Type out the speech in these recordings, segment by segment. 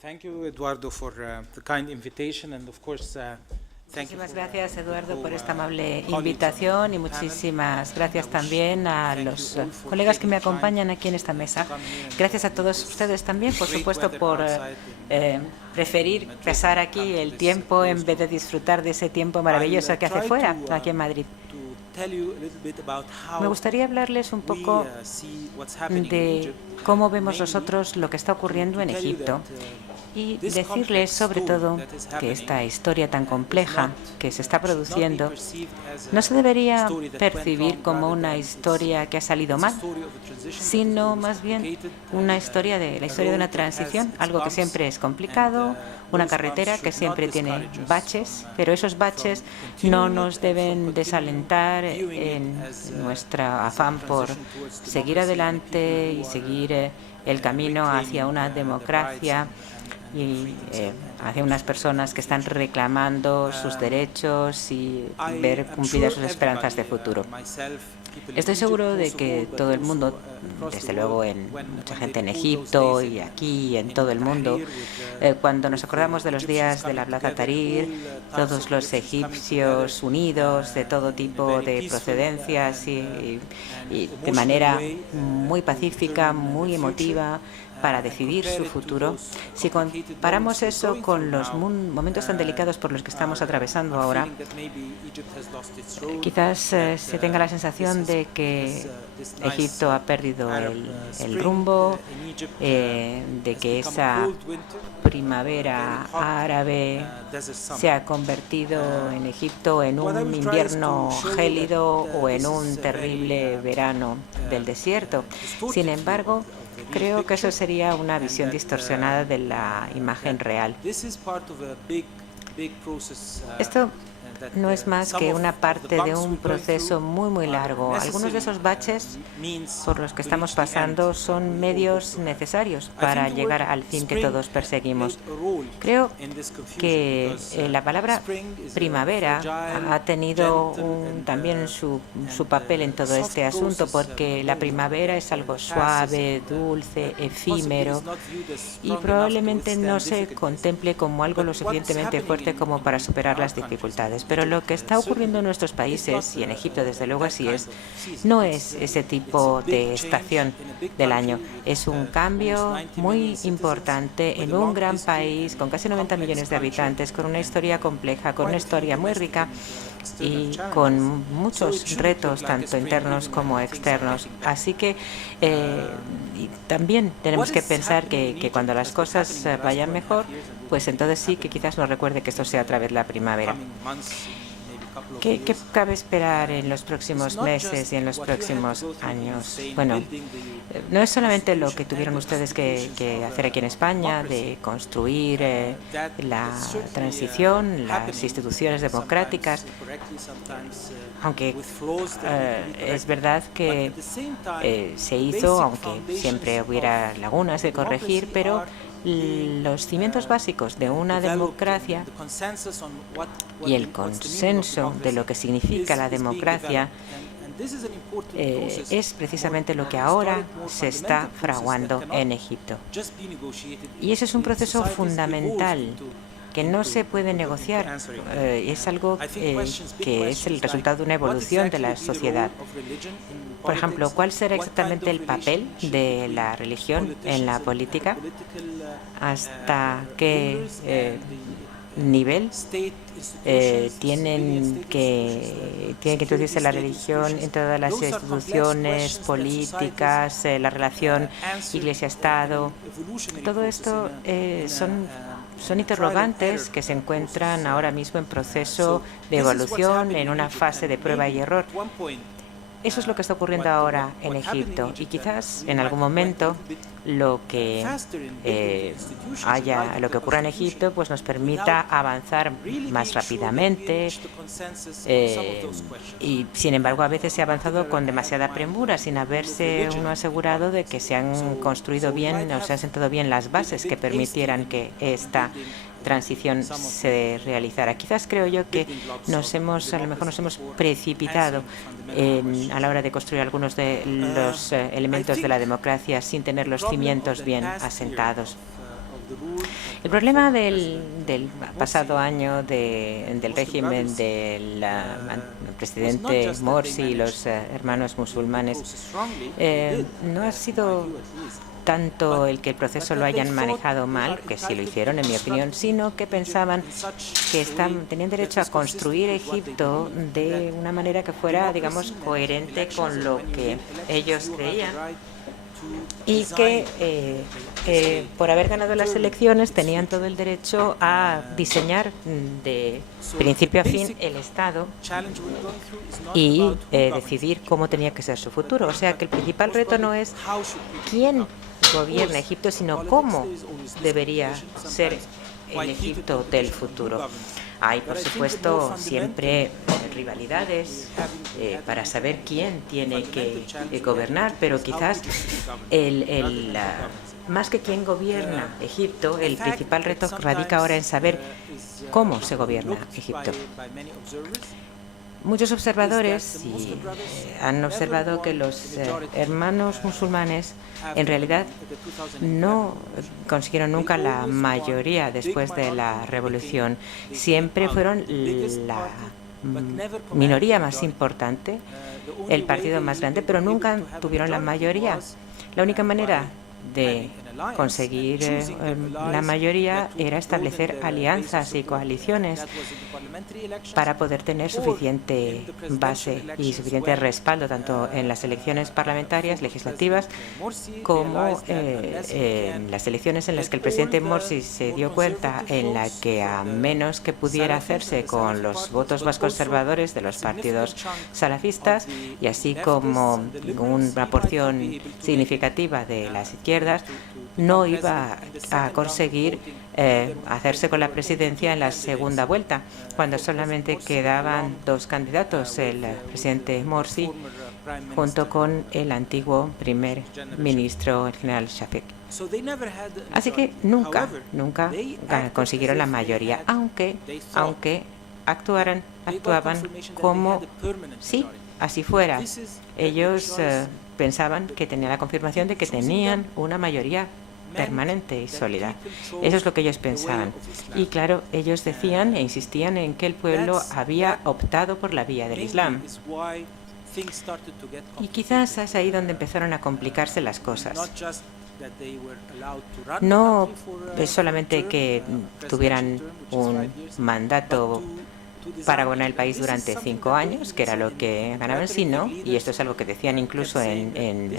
Thank you, Eduardo, for the kind invitation, and of course, thank you Muchísimas for gracias, Eduardo, por esta amable colleagues on invitación y the panel. muchísimas gracias también a Thank you los all for colegas que me taking time acompañan aquí en esta mesa. to come here and Gracias a meet todos this ustedes también, por great supuesto, weather por outside preferir in Madrid pasar and aquí come to el this tiempo en close vez de room. disfrutar de ese tiempo I'll maravilloso que hace try fuera, aquí en Madrid. to tell you a little bit about Me how gustaría hablarles un we poco see what's happening in de Egypt, cómo vemos mainly nosotros lo que está ocurriendo to en tell you that Egipto y this decirles complex sobre story todo that is que happening esta historia tan compleja que se está should not be produciendo perceived as no se a debería story that went percibir wrong, como rather una than historia que ha salido it's a mal, story of a transition that is sino always más bien complicated, una and historia de la a historia de road una that has transición, its algo que bumps, siempre es and complicado, una those bumps carretera que should not siempre tiene discourage us baches, pero esos baches no continuing it nos and from deben desalentar viewing it en nuestro as a afán por transition towards seguir democracy and a people adelante y who are seguir el camino hacia reclaiming una the rights democracia and y freedoms that hacia those unas people personas que están reclamando sus derechos y I ver am cumplidas sure sus esperanzas de everybody, futuro. myself, people in Estoy Egypt, seguro de most of all, que but todo el also mundo, across the desde world, luego mucha when they gente en recall those Egipto days y aquí y en todo el mundo, Tahrir, with cuando nos acordamos de los Egyptians días de la coming Plaza together, Tahrir, all types todos of los Egyptians coming together egipcios unidos de todo in a tipo very de peaceful procedencias and y de emotional manera way muy to pacífica, determine the muy future. emotiva, para And decidir compare su it to futuro. those Si complicated moments comparamos we're eso going con through los now, momentos tan delicados por los que estamos atravesando are ahora, feeling that maybe Egypt has lost its role, quizás that se tenga la sensación de que Egipto ha perdido el rumbo, de que esa primavera árabe se ha convertido en Egipto en un invierno gélido o en un terrible verano del desierto. Sin embargo, creo que eso sería una visión distorsionada de la imagen real. Esto no es más que una parte de un proceso muy largo. Algunos de esos baches por los que estamos pasando son medios necesarios para llegar al fin que todos perseguimos. Creo que la palabra primavera ha tenido también su papel en todo este asunto, porque la primavera es algo suave, dulce, efímero y probablemente no se contemple como algo lo suficientemente fuerte como para superar las dificultades. Pero lo que está ocurriendo en nuestros países, y en Egipto desde luego así es, no es ese tipo de estación del año. Es un cambio muy importante en un gran país con casi 90 millones de habitantes, con una historia compleja, con una historia muy rica y con muchos retos, tanto internos como externos. Así que y también tenemos que pensar que cuando las cosas vayan mejor, pues entonces sí que quizás nos recuerde que esto sea otra vez la primavera. ¿Qué cabe esperar en los próximos meses y en los próximos años? Bueno, no es solamente lo que tuvieron ustedes que hacer aquí en España, de construir la transición, las instituciones democráticas, aunque es verdad que se hizo, aunque siempre hubiera lagunas de corregir, pero los cimientos básicos de una democracia y el consenso de lo que significa la democracia es precisamente lo que ahora se está fraguando en Egipto. Y ese es un proceso fundamental que no se puede negociar. Es algo que es el resultado de una evolución de la sociedad. Por ejemplo, ¿cuál será exactamente el papel de la religión en la política? ¿Hasta qué nivel tienen que introducirse la religión en todas las instituciones políticas, la relación Iglesia-Estado? Todo esto son interrogantes que se encuentran ahora mismo en proceso de evolución, en una fase de prueba y error. Eso es lo que está ocurriendo ahora en Egipto y quizás en algún momento lo que ocurra en Egipto pues nos permita avanzar más rápidamente y sin embargo a veces se ha avanzado con demasiada premura sin haberse uno asegurado de que se han construido bien o se han sentado bien las bases que permitieran que esta transición se realizara. Quizás creo yo que a lo mejor nos hemos precipitado a la hora de construir algunos de los elementos de la democracia sin tener los cimientos bien asentados. El problema del pasado año del régimen del presidente Morsi y los hermanos musulmanes no ha sido tanto el que el proceso lo hayan manejado mal, que sí lo hicieron, en mi opinión, sino que pensaban que tenían derecho a construir Egipto de una manera que fuera, digamos, coherente con lo que ellos creían, y que por haber ganado las elecciones tenían todo el derecho a diseñar de principio a fin el Estado y decidir cómo tenía que ser su futuro. O sea que el principal reto no es quién gobierna Egipto, sino cómo debería ser el Egipto del futuro. Hay, por supuesto, siempre rivalidades para saber quién tiene que gobernar, pero quizás más que quién gobierna Egipto, el principal reto radica ahora en saber cómo se gobierna Egipto. Muchos observadores han observado que los hermanos musulmanes en realidad no consiguieron nunca la mayoría después de la revolución. Siempre fueron la minoría más importante, el partido más grande, pero nunca tuvieron la mayoría. La única manera de conseguir la mayoría era establecer alianzas y coaliciones para poder tener suficiente base y suficiente respaldo tanto en las elecciones parlamentarias, legislativas, como en las elecciones en las que el presidente Morsi se dio cuenta en la que, a menos que pudiera hacerse con los votos más conservadores de los partidos salafistas y así como una porción significativa de las izquierdas, no iba a conseguir hacerse con la presidencia en la segunda vuelta, cuando solamente quedaban dos candidatos, el presidente Morsi junto con el antiguo primer ministro, el general Shafik. Así que nunca consiguieron la mayoría, aunque actuaban como si así fuera. Ellos pensaban que tenían la confirmación de que tenían una mayoría permanente y sólida. Eso es lo que ellos pensaban. Y claro, ellos decían e insistían en que el pueblo había optado por la vía del Islam. Y quizás es ahí donde empezaron a complicarse las cosas. No es solamente que tuvieran un mandato para gobernar el país durante 5 años, que era lo que ganaban, sino, y esto es algo que decían incluso en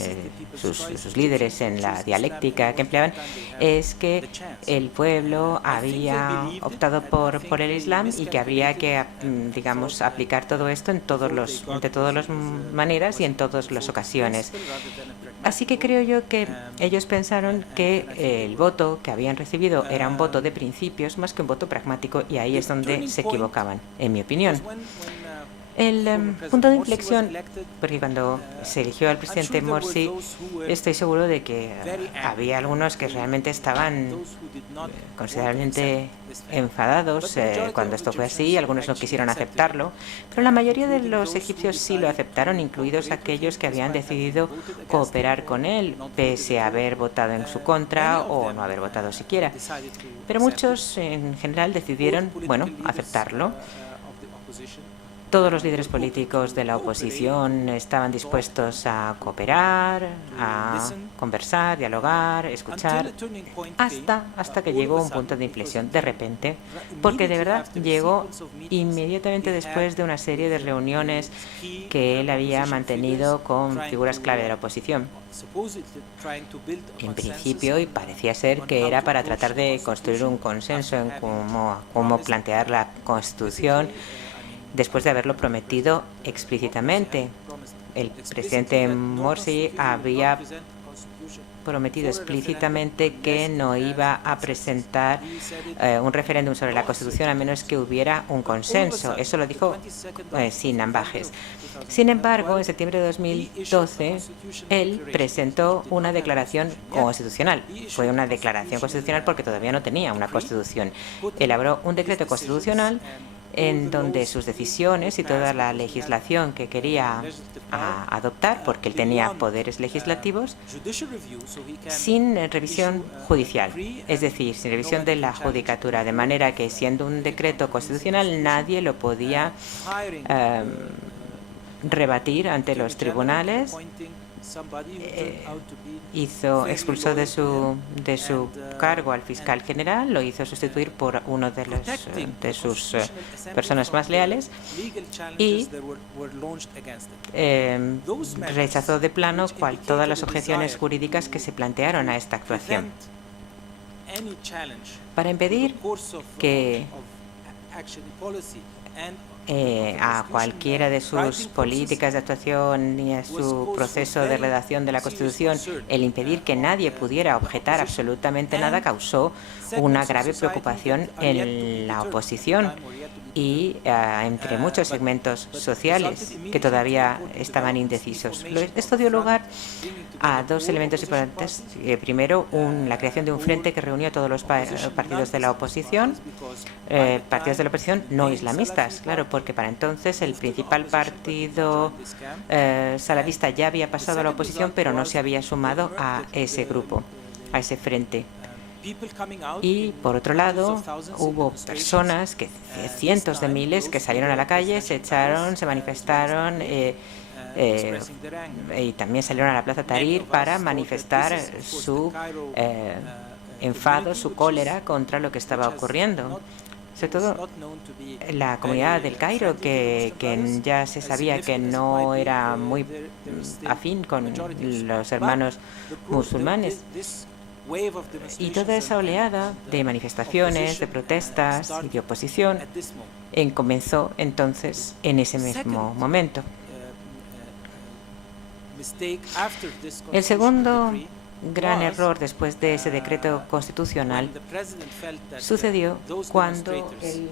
sus líderes en la dialéctica que empleaban, es que el pueblo había optado por el Islam y que habría que, digamos, aplicar todo esto de todas las maneras y en todas las ocasiones. Así que creo yo que ellos pensaron que el voto que habían recibido era un voto de principios más que un voto pragmático, y ahí es donde se equivocaban, en mi opinión. El punto de inflexión, porque cuando se eligió al presidente Morsi, estoy seguro de que había algunos que realmente estaban considerablemente enfadados cuando esto fue así, algunos no quisieron aceptarlo, pero la mayoría de los egipcios sí lo aceptaron, incluidos aquellos que habían decidido cooperar con él, pese a haber votado en su contra o no haber votado siquiera. Pero muchos, en general, decidieron, bueno, aceptarlo. Todos los líderes políticos de la oposición estaban dispuestos a cooperar, a conversar, dialogar, escuchar, hasta que llegó un punto de inflexión de repente, porque de verdad llegó inmediatamente después de una serie de reuniones que él había mantenido con figuras clave de la oposición. En principio, y parecía ser que era para tratar de construir un consenso en cómo plantear la Constitución, después de haberlo prometido explícitamente. El presidente Morsi había prometido explícitamente que no iba a presentar un referéndum sobre la Constitución a menos que hubiera un consenso. Eso lo dijo sin ambajes. Sin embargo, en septiembre de 2012, él presentó una declaración constitucional. Fue una declaración constitucional porque todavía no tenía una Constitución. Elaboró un decreto constitucional en donde sus decisiones y toda la legislación que quería adoptar, porque él tenía poderes legislativos, sin revisión judicial, es decir, sin revisión de la judicatura, de manera que, siendo un decreto constitucional, nadie lo podía rebatir ante los tribunales. Expulsó de su cargo al fiscal general, lo hizo sustituir por uno de sus personas más leales y rechazó de plano todas las objeciones jurídicas que se plantearon a esta actuación. Para impedir que a cualquiera de sus políticas de actuación y a su proceso de redacción de la Constitución, el impedir que nadie pudiera objetar absolutamente nada causó una grave preocupación en la oposición y entre muchos segmentos sociales que todavía estaban indecisos. Esto dio lugar a dos elementos importantes. Primero, la creación de un frente que reunió a todos los partidos de la oposición, no islamistas, claro, porque para entonces el principal partido salafista ya había pasado a la oposición, pero no se había sumado a ese grupo, a ese frente. Y, por otro lado, hubo personas, cientos de miles, que salieron a la calle, se manifestaron y también salieron a la Plaza Tahrir para manifestar su enfado, su cólera contra lo que estaba ocurriendo. Sobre todo la comunidad del Cairo, que ya se sabía que no era muy afín con los hermanos musulmanes. Y toda esa oleada de manifestaciones, de protestas y de oposición comenzó entonces en ese mismo momento. El segundo gran error después de ese decreto constitucional sucedió cuando el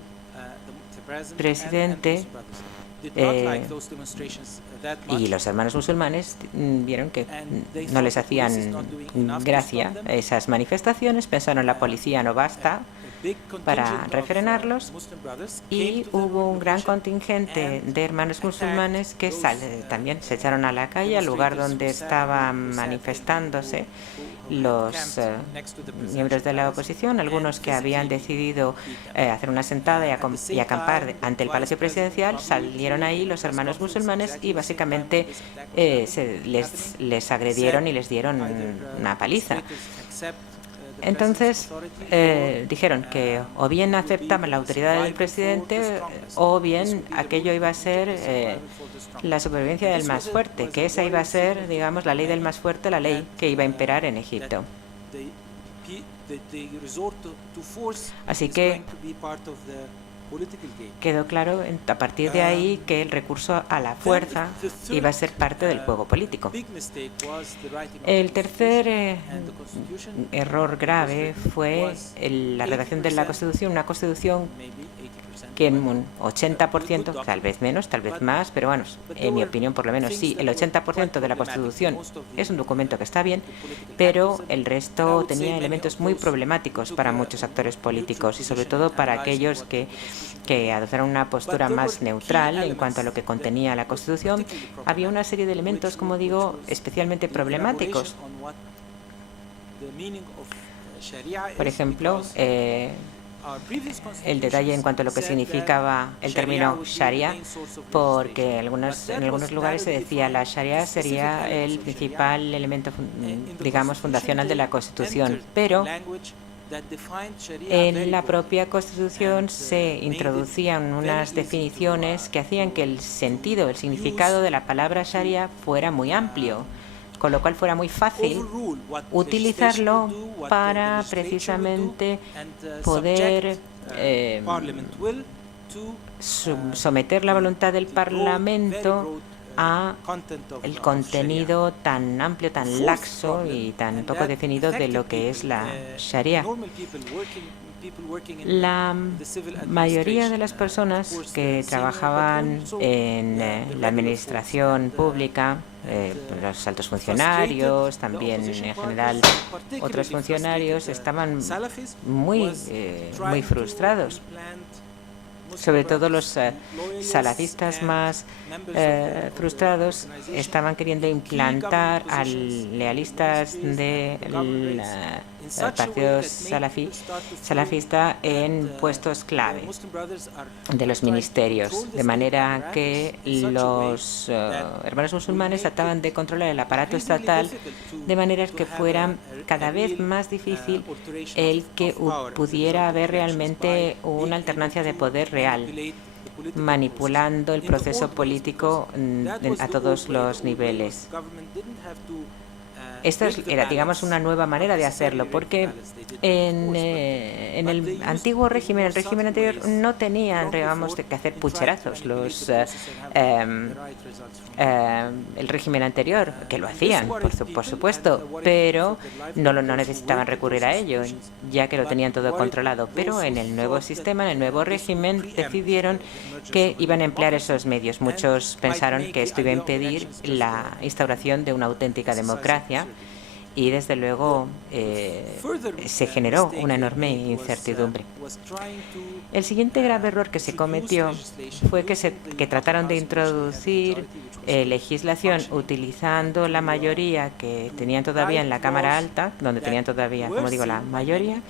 presidente y los hermanos musulmanes vieron que no les hacían gracia esas manifestaciones, pensaron la policía no basta para refrenarlos y hubo un gran contingente de hermanos musulmanes que también se echaron a la calle, al lugar donde estaban manifestándose los miembros de la oposición, algunos que habían decidido hacer una sentada y acampar ante el Palacio Presidencial. Salieron ahí los hermanos musulmanes y básicamente les agredieron y les dieron una paliza. Entonces dijeron que o bien aceptaban la autoridad del presidente o bien aquello iba a ser la supervivencia del más fuerte, que esa iba a ser, digamos, la ley del más fuerte, la ley que iba a imperar en Egipto. Así que quedó claro a partir de ahí que el recurso a la fuerza iba a ser parte del juego político. El tercer error grave fue la redacción de la Constitución, una Constitución que en un 80%, tal vez menos, tal vez más, pero bueno, en mi opinión por lo menos sí, el 80% de la Constitución es un documento que está bien, pero el resto tenía elementos muy problemáticos para muchos actores políticos y sobre todo para aquellos que adoptaron una postura más neutral en cuanto a lo que contenía la Constitución. Había una serie de elementos, como digo, especialmente problemáticos. Por ejemplo, el detalle en cuanto a lo que significaba el término Sharia, porque en algunos lugares se decía la Sharia sería el principal elemento, digamos, fundacional de la Constitución, pero en la propia Constitución se introducían unas definiciones que hacían que el sentido, el significado de la palabra Sharia fuera muy amplio, con lo cual fuera muy fácil utilizarlo para precisamente poder someter la voluntad del Parlamento a el contenido tan amplio, tan laxo y tan poco definido de lo que es la Sharia. La mayoría de las personas que trabajaban en la administración pública, los altos funcionarios, también en general otros funcionarios, estaban muy frustrados sobre todo los salafistas más frustrados, estaban queriendo implantar a lealistas del partido salafista en puestos clave de los ministerios, de manera que los hermanos musulmanes trataban de controlar el aparato estatal de manera que fuera cada vez más difícil el que pudiera haber realmente una alternancia de poder real, manipulando el proceso político a todos los niveles. Esta era, digamos, una nueva manera de hacerlo, porque en el antiguo régimen, el régimen anterior, no tenían, digamos, que hacer pucherazos el régimen anterior, que lo hacían, por supuesto, pero no necesitaban recurrir a ello, ya que lo tenían todo controlado. Pero en el nuevo sistema, en el nuevo régimen, decidieron que iban a emplear esos medios. Muchos pensaron que esto iba a impedir la instauración de una auténtica democracia y, desde luego, se generó una enorme incertidumbre. El siguiente grave error que se cometió fue que trataron de introducir legislación utilizando la mayoría que tenían todavía en la Cámara Alta, donde tenían todavía, como digo, la mayoría,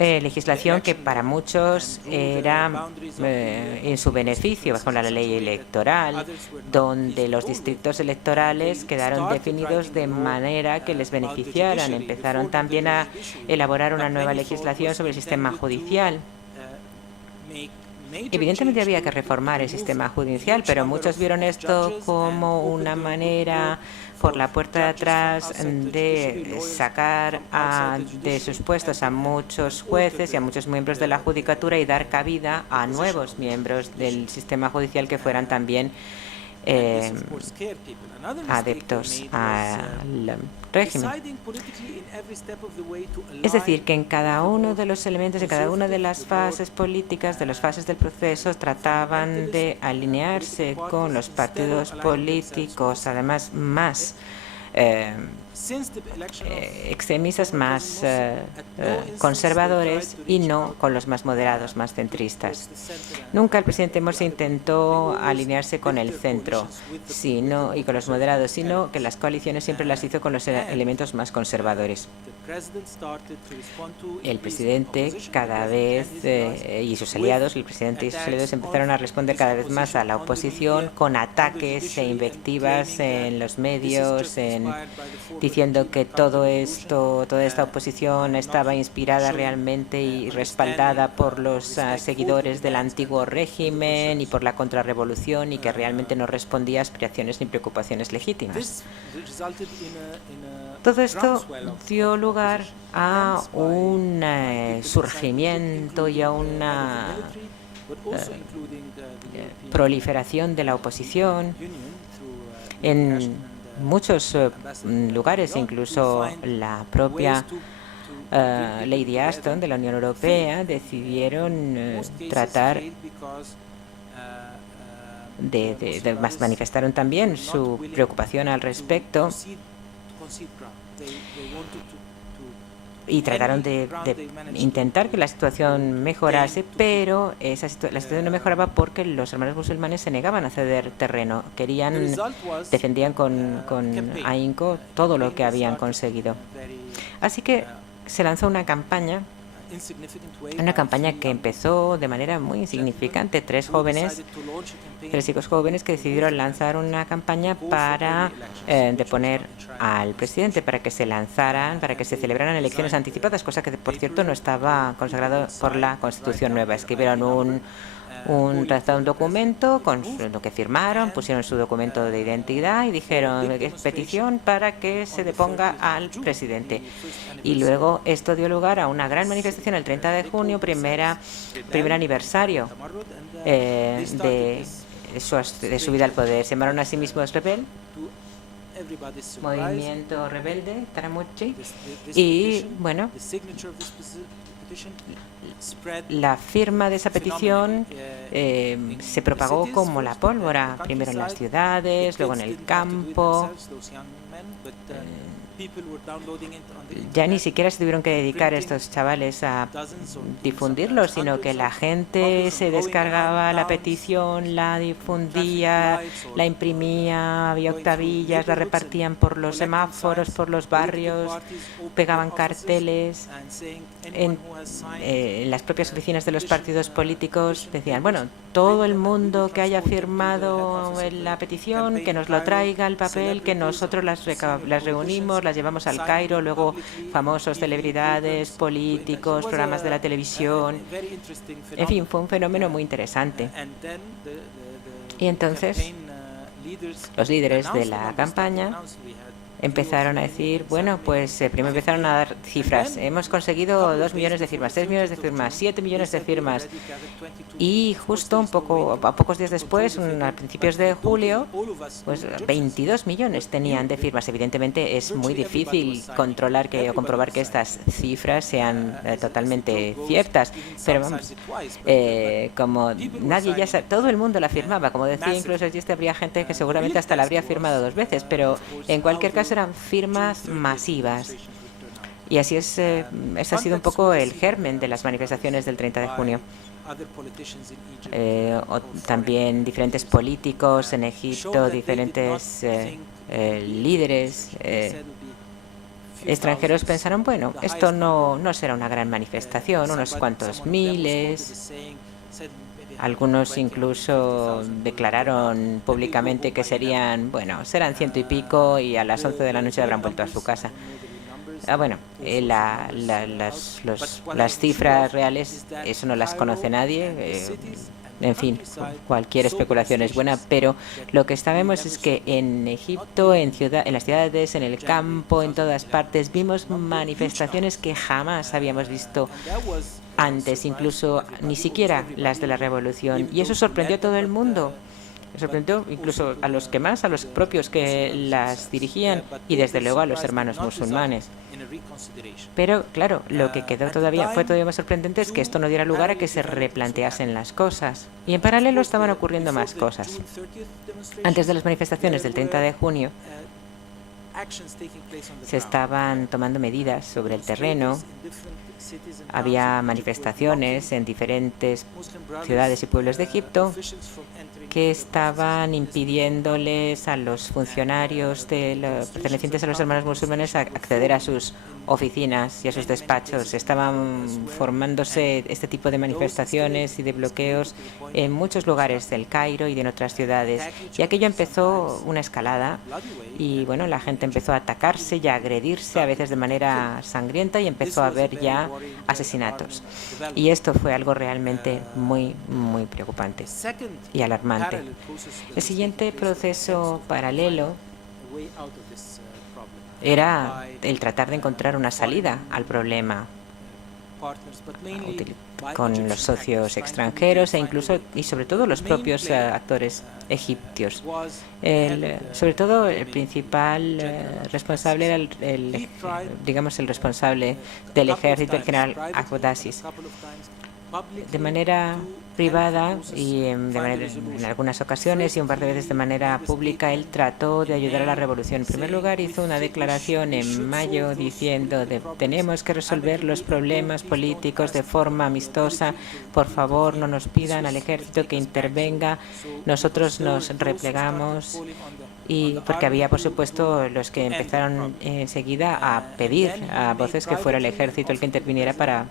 legislación que para muchos era en su beneficio, bajo la ley electoral, donde los distritos electorales quedaron definidos de manera que les beneficiaran. Empezaron también a elaborar una nueva legislación sobre el sistema judicial. Evidentemente había que reformar el sistema judicial, pero muchos vieron esto como una manera por la puerta de atrás de sacar de sus puestos a muchos jueces y a muchos miembros de la judicatura y dar cabida a nuevos miembros del sistema judicial que fueran también adeptos al régimen. Es decir, que en cada uno de los elementos, en cada una de las fases políticas, de las fases del proceso, trataban de alinearse con los partidos políticos, además más extremistas, más conservadores, y no con los más moderados, más centristas. Nunca el presidente Morsi intentó alinearse con el centro y con los moderados, sino que las coaliciones siempre las hizo con los elementos más conservadores. El presidente cada vez y sus aliados, el presidente y sus aliados, empezaron a responder cada vez más a la oposición con ataques e invectivas en los medios, diciendo que toda esta oposición estaba inspirada realmente y respaldada por los seguidores del antiguo régimen y por la contrarrevolución, y que realmente no respondía a aspiraciones ni preocupaciones legítimas. Todo esto dio lugar a un surgimiento y a una proliferación de la oposición en muchos lugares. Incluso la propia Lady Ashton de la Unión Europea decidieron tratar manifestaron también su preocupación al respecto y trataron de intentar que la situación mejorase, pero la situación no mejoraba porque los hermanos musulmanes se negaban a ceder terreno. Defendían con ahínco todo lo que habían conseguido. Así que se lanzó una campaña que empezó de manera muy insignificante. Tres chicos jóvenes que decidieron lanzar una campaña para deponer al presidente, para que se celebraran elecciones anticipadas, cosa que, por cierto, no estaba consagrado por la Constitución nueva. Escribieron redactaron un documento con lo que firmaron, pusieron su documento de identidad y dijeron petición para que se deponga al presidente. Y luego esto dio lugar a una gran manifestación el 30 de junio, primer aniversario de su subida al poder. Se llamaron a sí mismos Movimiento Rebelde, Taramuchi, y bueno, la firma de esa petición se propagó como la pólvora, primero en las ciudades, luego en el campo, ya ni siquiera se tuvieron que dedicar estos chavales a difundirlo, sino que la gente se descargaba la petición, la difundía, la imprimía, había octavillas, la repartían por los semáforos, por los barrios, pegaban carteles. En las propias oficinas de los partidos políticos decían, bueno, todo el mundo que haya firmado la petición, que nos lo traiga el papel, que nosotros las reunimos, las llevamos al Cairo, luego famosos, celebridades, políticos, programas de la televisión. En fin, fue un fenómeno muy interesante. Y entonces los líderes de la campaña empezaron a decir, bueno, pues primero empezaron a dar cifras. Hemos conseguido 2 millones de firmas, 6 millones de firmas, 7 millones de firmas. Y justo a pocos días después, a principios de julio, pues 22 millones tenían de firmas. Evidentemente es muy difícil controlar o comprobar que estas cifras sean totalmente ciertas. Pero vamos, como nadie ya sabe, todo el mundo la firmaba. Como decía, incluso habría gente que seguramente hasta la habría firmado 2 veces. Pero en cualquier caso eran firmas masivas. Y así es, ese ha sido un poco el germen de las manifestaciones del 30 de junio. También diferentes políticos en Egipto, diferentes líderes extranjeros pensaron, bueno, esto no será una gran manifestación, unos cuantos miles. Algunos incluso declararon públicamente que serán 100 y pico y a las 11 de la noche habrán vuelto a su casa. Las cifras reales, eso no las conoce nadie. En fin, cualquier especulación es buena, pero lo que sabemos es que en Egipto, en las ciudades, en el campo, en todas partes, vimos manifestaciones que jamás habíamos visto antes, incluso ni siquiera las de la revolución. Y eso sorprendió a todo el mundo. Sorprendió incluso a los propios que las dirigían y desde luego a los hermanos musulmanes. Pero claro, lo que fue todavía más sorprendente es que esto no diera lugar a que se replanteasen las cosas. Y en paralelo estaban ocurriendo más cosas. Antes de las manifestaciones del 30 de junio, se estaban tomando medidas sobre el terreno. Había manifestaciones en diferentes ciudades y pueblos de Egipto estaban impidiéndoles a los funcionarios pertenecientes a los hermanos musulmanes acceder a sus oficinas y a sus despachos. Estaban formándose este tipo de manifestaciones y de bloqueos en muchos lugares del Cairo y en otras ciudades. Y aquello empezó una escalada y la gente empezó a atacarse y a agredirse, a veces de manera sangrienta, y empezó a haber ya asesinatos. Y esto fue algo realmente muy, muy preocupante y alarmante. El siguiente proceso paralelo era el tratar de encontrar una salida al problema con los socios extranjeros y sobre todo los propios actores egipcios. Sobre todo el principal responsable era el responsable del ejército, el general Abdelaziz. De manera privada y en algunas ocasiones y un par de veces de manera pública, él trató de ayudar a la revolución. En primer lugar, hizo una declaración en mayo diciendo tenemos que resolver los problemas políticos de forma amistosa. Por favor, no nos pidan al ejército que intervenga. Nosotros nos replegamos. Y porque había, por supuesto, los que empezaron enseguida a pedir a voces que fuera el ejército el que interviniera para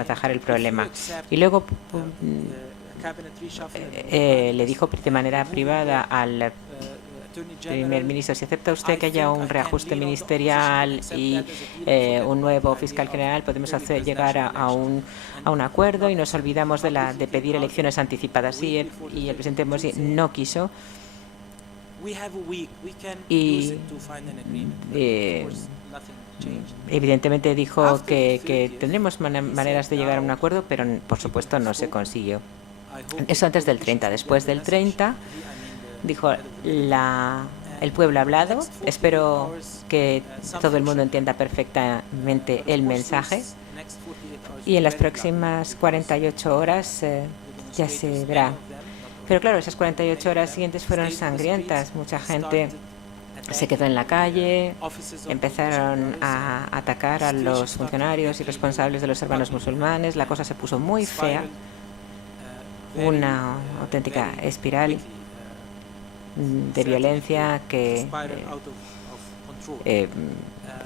atajar el problema. Y luego le dijo de manera privada al primer ministro, si acepta usted que haya un reajuste ministerial y un nuevo fiscal general, podemos llegar a un acuerdo y nos olvidamos de pedir elecciones anticipadas. Y el presidente Morsi no quiso. Y evidentemente dijo que tendremos maneras de llegar a un acuerdo, pero por supuesto no se consiguió. Eso antes del 30. Después del 30 dijo el pueblo ha hablado. Espero que todo el mundo entienda perfectamente el mensaje. Y en las próximas 48 horas ya se verá. Pero claro, esas 48 horas siguientes fueron sangrientas. Mucha gente se quedó en la calle, empezaron a atacar a los funcionarios y responsables de los hermanos musulmanes, la cosa se puso muy fea, una auténtica espiral de violencia que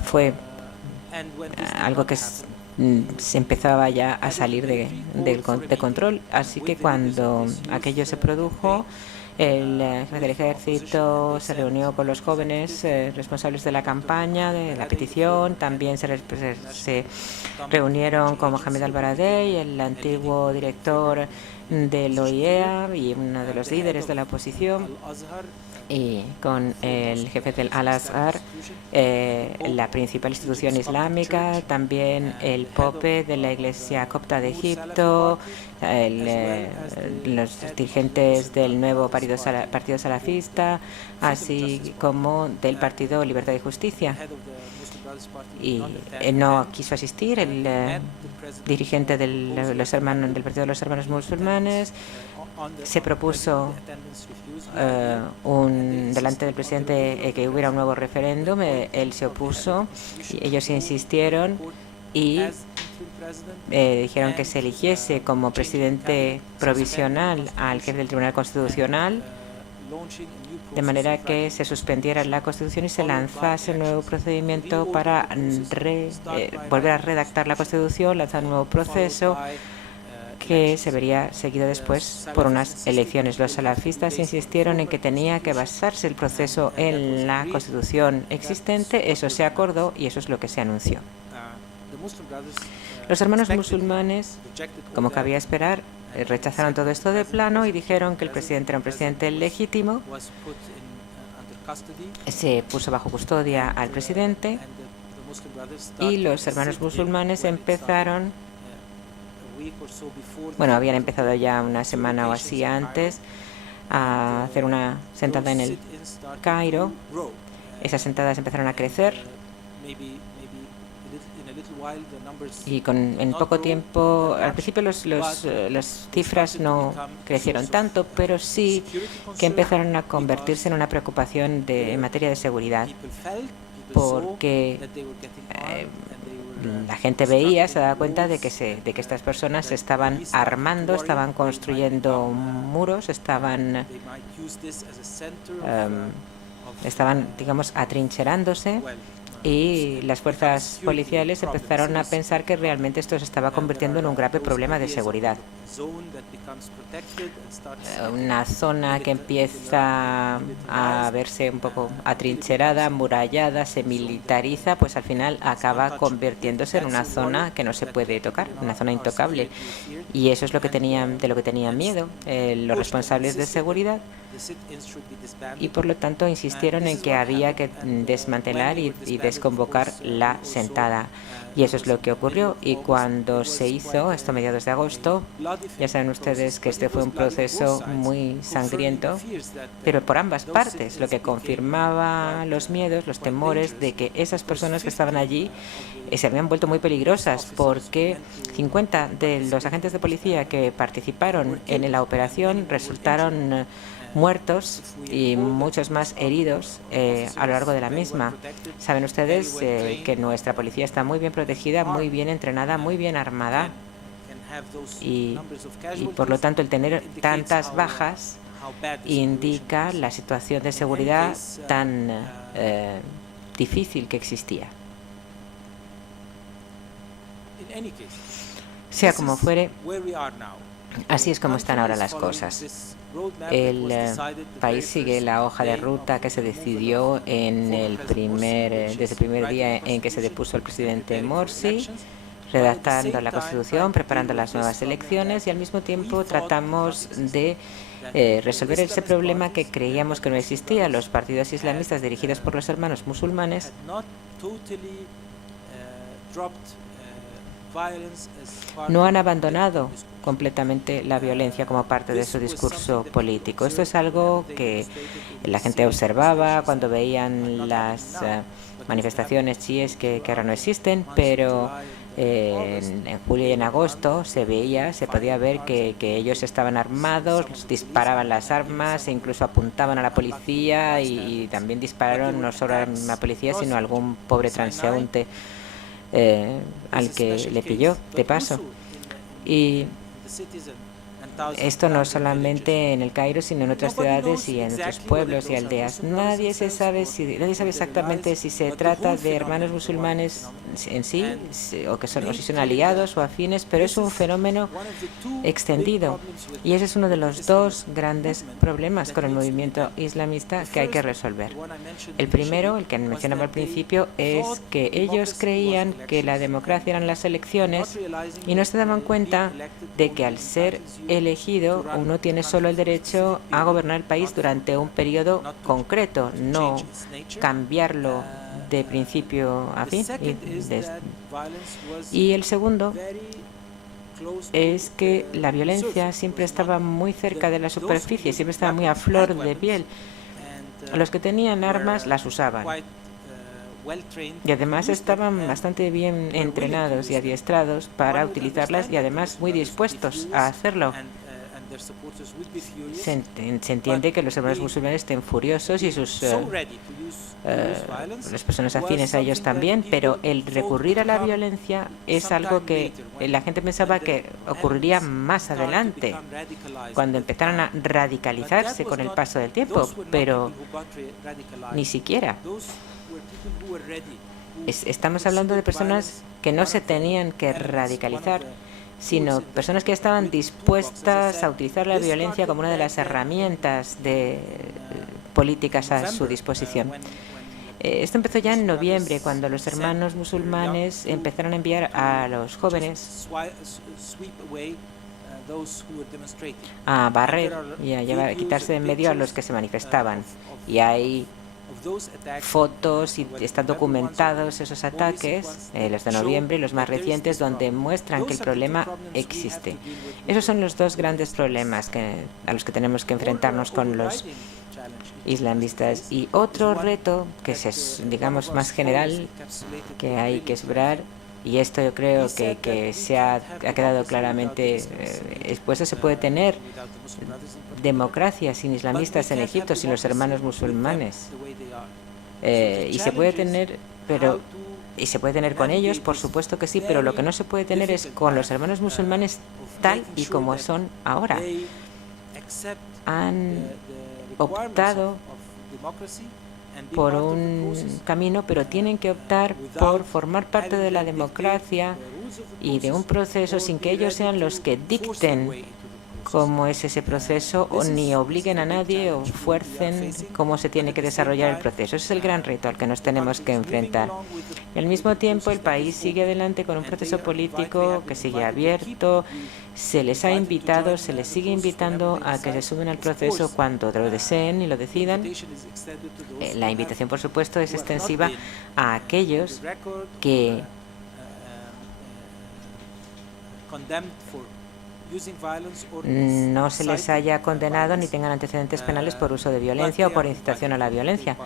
fue algo que se empezaba ya a salir de control. Así que cuando aquello se produjo, el jefe del ejército se reunió con los jóvenes responsables de la campaña, de la petición. También se reunieron con Mohamed Al-Baradei, el antiguo director del OIEA y uno de los líderes de la oposición, y con el jefe del Al-Azhar, la principal institución islámica, también el pope de la Iglesia Copta de Egipto, los dirigentes del nuevo partido salafista, así como del Partido Libertad y Justicia. Y no quiso asistir el dirigente del Partido de los Hermanos Musulmanes. Se propuso delante del presidente que hubiera un nuevo referéndum. Él se opuso y ellos insistieron y dijeron que se eligiese como presidente provisional al jefe del Tribunal Constitucional, de manera que se suspendiera la Constitución y se lanzase un nuevo procedimiento para volver a redactar la Constitución, lanzar un nuevo proceso que se vería seguido después por unas elecciones. Los salafistas insistieron en que tenía que basarse el proceso en la Constitución existente. Eso se acordó y eso es lo que se anunció. Los hermanos musulmanes, como cabía esperar, rechazaron todo esto de plano y dijeron que el presidente era un presidente legítimo. Se puso bajo custodia al presidente y los hermanos musulmanes empezaron, habían empezado ya una semana o así antes, a hacer una sentada en el Cairo. Esas sentadas empezaron a crecer y en poco tiempo, al principio las cifras no crecieron tanto, pero sí que empezaron a convertirse en una preocupación en materia de seguridad, porque la gente veía, se daba cuenta de que estas personas se estaban armando, estaban construyendo muros, estaban, digamos, atrincherándose, y las fuerzas policiales empezaron a pensar que realmente esto se estaba convirtiendo en un grave problema de seguridad. Una zona que empieza a verse un poco atrincherada, amurallada, se militariza, pues al final acaba convirtiéndose en una zona que no se puede tocar, una zona intocable. Y eso es de lo que tenían miedo los responsables de seguridad. Y por lo tanto insistieron en que había que desmantelar y desconvocar la sentada. Y eso es lo que ocurrió. Y cuando se hizo esto a mediados de agosto, ya saben ustedes que este fue un proceso muy sangriento, pero por ambas partes, lo que confirmaba los miedos, los temores de que esas personas que estaban allí se habían vuelto muy peligrosas, porque 50 de los agentes de policía que participaron en la operación resultaron muertos y muchos más heridos a lo largo de la misma. Saben ustedes que nuestra policía está muy bien protegida, muy bien entrenada, muy bien armada, y por lo tanto el tener tantas bajas indica la situación de seguridad tan difícil que existía. Sea como fuere, así es como están ahora las cosas. El país sigue la hoja de ruta que se decidió desde el primer día en que se depuso el presidente Morsi, redactando la Constitución, preparando las nuevas elecciones, y al mismo tiempo tratamos de resolver ese problema que creíamos que no existía. Los partidos islamistas dirigidos por los hermanos musulmanes no han abandonado completamente la violencia como parte de su discurso político. Esto es algo que la gente observaba cuando veían las manifestaciones chiíes que ahora no existen, pero En julio y en agosto se podía ver que ellos estaban armados, disparaban las armas e incluso apuntaban a la policía y también dispararon no solo a la policía sino a algún pobre transeúnte al que le pilló de paso. Y esto no solamente en el Cairo, sino en otras ciudades y en otros pueblos y aldeas. Nadie sabe exactamente si se trata de hermanos musulmanes en sí, o si son aliados o afines, pero es un fenómeno extendido. Y ese es uno de los dos grandes problemas con el movimiento islamista que hay que resolver. El primero, el que mencionaba al principio, es que ellos creían que la democracia eran las elecciones y no se daban cuenta de que al ser elegido uno tiene solo el derecho a gobernar el país durante un periodo concreto, no cambiarlo de principio a fin. Y el segundo es que la violencia siempre estaba muy cerca de la superficie, siempre estaba muy a flor de piel. Los que tenían armas las usaban. Y además estaban bastante bien entrenados y adiestrados para utilizarlas y además muy dispuestos a hacerlo. Se entiende que los hermanos musulmanes estén furiosos y las personas afines a ellos también, pero el recurrir a la violencia es algo que la gente pensaba que ocurriría más adelante, cuando empezaran a radicalizarse con el paso del tiempo, pero ni siquiera. Estamos hablando de personas que no se tenían que radicalizar, sino personas que estaban dispuestas a utilizar la violencia como una de las herramientas políticas a su disposición. Esto empezó ya en noviembre, cuando los hermanos musulmanes empezaron a enviar a los jóvenes a barrer y a quitarse de en medio a los que se manifestaban. Y hay fotos y están documentados esos ataques, los de noviembre y los más recientes, donde muestran que el problema existe. Esos son los dos grandes problemas a los que tenemos que enfrentarnos con los islamistas. Y otro reto, que es, digamos, más general, que hay que superar, y esto yo creo que ha quedado claramente expuesto: se puede tener democracia sin islamistas en Egipto, sin los hermanos musulmanes. Y se puede tener, y se puede tener con ellos, por supuesto que sí, pero lo que no se puede tener es con los hermanos musulmanes tal y como son ahora. Han optado por un camino, pero tienen que optar por formar parte de la democracia y de un proceso sin que ellos sean los que dicten cómo es ese proceso, o ni obliguen a nadie o fuercen cómo se tiene que desarrollar el proceso. Ese es el gran reto al que nos tenemos que enfrentar. Y al mismo tiempo, el país sigue adelante con un proceso político que sigue abierto. Se les ha invitado, se les sigue invitando a que se sumen al proceso cuando lo deseen y lo decidan. La invitación, por supuesto, es extensiva a aquellos que no se les haya condenado ni tengan antecedentes penales por uso de violencia o por incitación a la violencia.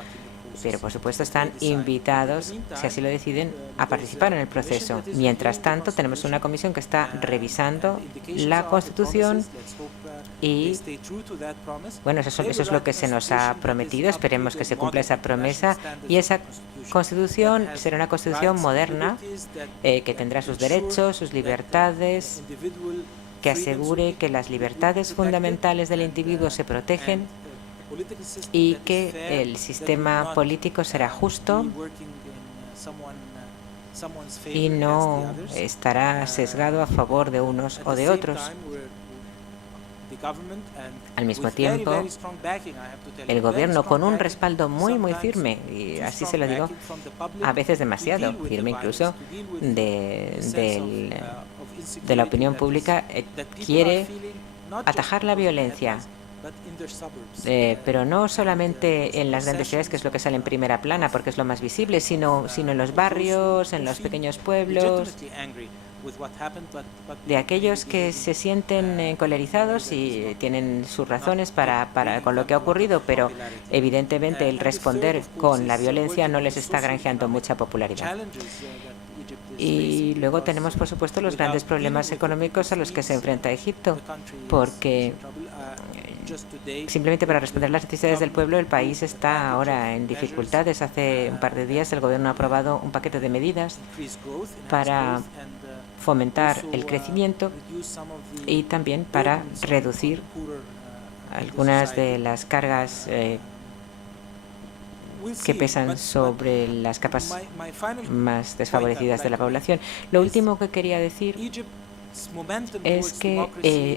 Pero, por supuesto, están invitados, si así lo deciden, a participar en el proceso. Mientras tanto, tenemos una comisión que está revisando la Constitución y, bueno, eso es lo que se nos ha prometido. Esperemos que se cumpla esa promesa. Y esa Constitución será una Constitución moderna que tendrá sus derechos, sus libertades, que asegure que las libertades fundamentales del individuo se protegen y que el sistema político será justo y no estará sesgado a favor de unos o de otros. Al mismo tiempo, el gobierno, con un respaldo muy, muy firme, y así se lo digo, a veces demasiado firme incluso, de la opinión pública, quiere atajar la violencia, pero no solamente en las grandes ciudades, que es lo que sale en primera plana, porque es lo más visible, sino en los barrios, en los pequeños pueblos, de aquellos que se sienten encolerizados y tienen sus razones con lo que ha ocurrido, pero evidentemente el responder con la violencia no les está granjeando mucha popularidad. Y luego tenemos, por supuesto, los grandes problemas económicos a los que se enfrenta Egipto, porque simplemente para responder a las necesidades del pueblo, el país está ahora en dificultades. Hace un par de días el Gobierno ha aprobado un paquete de medidas para fomentar el crecimiento y también para reducir algunas de las cargas que pesan sobre las capas más desfavorecidas de la población. Lo último que quería decir es que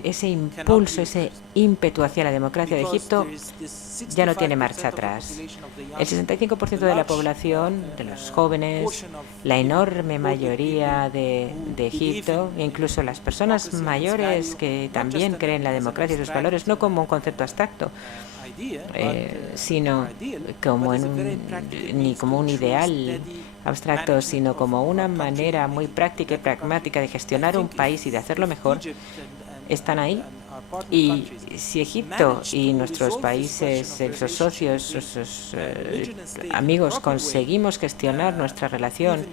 ese impulso, ese ímpetu hacia la democracia de Egipto ya no tiene marcha atrás. El 65% de la población, de los jóvenes, la enorme mayoría de Egipto, incluso las personas mayores que también creen en la democracia y sus valores, no como un concepto abstracto, sino como ni como un ideal abstracto, sino como una manera muy práctica y pragmática de gestionar un país y de hacerlo mejor, están ahí. Y si Egipto y nuestros países, nuestros socios, nuestros amigos, conseguimos gestionar nuestra relación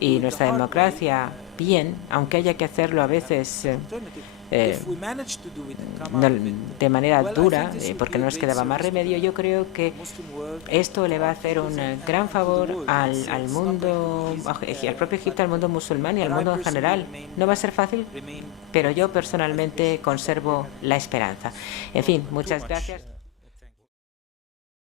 y nuestra democracia bien, aunque haya que hacerlo a veces de manera dura, porque no nos quedaba más remedio, yo creo que esto le va a hacer un gran favor al mundo, al propio Egipto, al mundo musulmán y al mundo en general. No va a ser fácil, pero yo personalmente conservo la esperanza. En fin, muchas gracias.